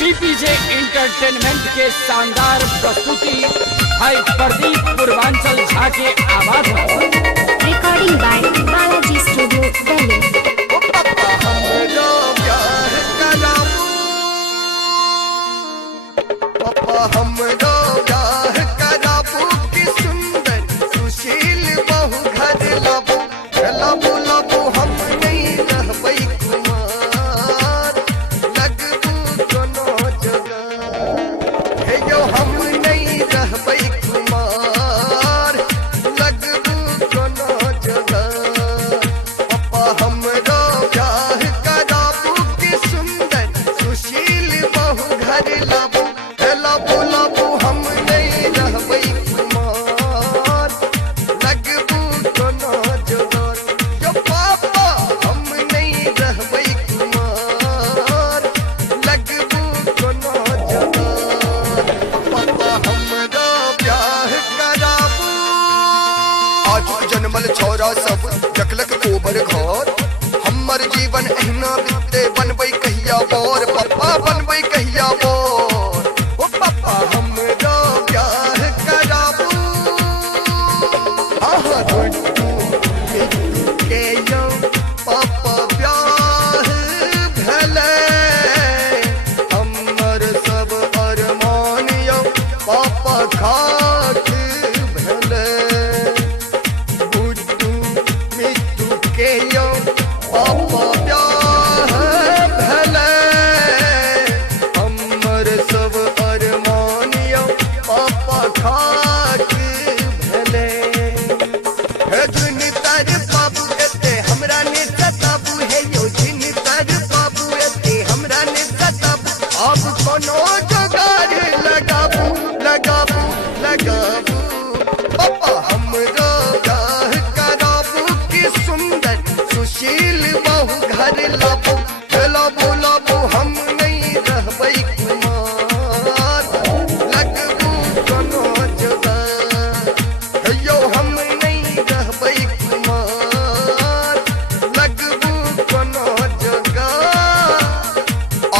बीपीजे entertainment के शानदार प्रस्तुति है प्रदीप पूर्वांचल झा के आवाज में। Recording by Balaji studio Delhi. जनमल छोरा सब जकलक कोबर घर हमर जीवन एहना बीते बनबै कहिया बोर पप्पा बनबै कहिया बोर ओ पप्पा हमरा प्यार कराबू आहा दुट्टू के यो पप्पा प्यार भले हमर सब अरमान यो पप्पा खाट भले के यो पप्पा प्यार भले हमर सब अरमान यो पप्पा खाट भले हे जुन तर बाबू एते हमरा ने सताबू हे यो जिन तर बाबू एते हमरा ने सताबू अब कोनो जुगाड़ लगाबू लगाबू लगाबू पप्पा हमरा प्यार कराबू की सुंदर सुशील बहु घर लाबो लाबो लाबो हम नहीं रहबै कुमार लगबू कोनो जगह यो हम नहीं रहबै कुमार लगबू कोनो जगह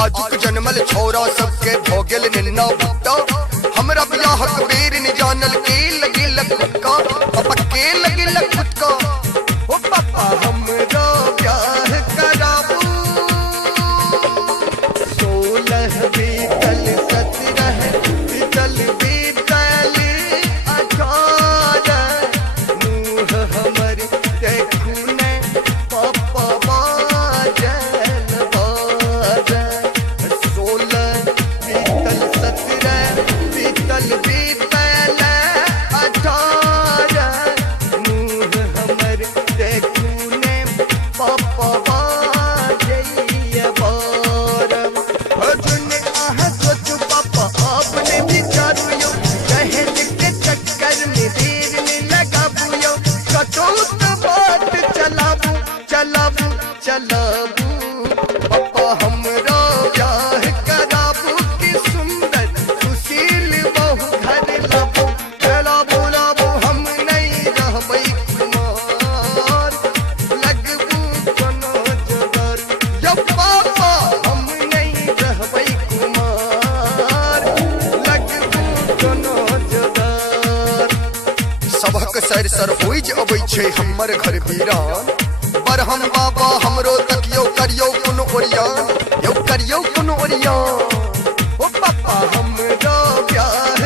आजुक जन्मल छोरा सबके भोगल निन्ना बुट्टा हमरा बियाहक बेर नि जानल के लगे लखुटका पप्पा के लगे लखुटका ओ पप्पा हमरा प्यार कराबू 16 बीतल 17 बीतल बीतल 18 मुँह हमर देखू ने पप्पा बाजल बाजल 16 बीतल 17 बीतल बीतल 18 मुँह हमर देखू ने पप्पा बाजैया बारम अर्जुन आह सोचू पप्पा आपने विचारू यो दहेज के चक्कर में देर नहीं लगाबू यो कटौत बात चलाबू चलाबू चलाबू पप्पा हमरा प्यार कराबू की सुंदर सुशील बहु घर लाबू लाबू लाबू हम नहीं रहबै कुमार लगबू कोनो जगह यो पापा हम नहीं रहबै कुमार लगबू कोनो जगह सबक सर सर होई जे अबै छै हमर घर वीरान बरहम बाबा हमरो तकियो करियो कोनो ओरियान यो करियो कोनो ओरियान ओ पापा हमरा प्यार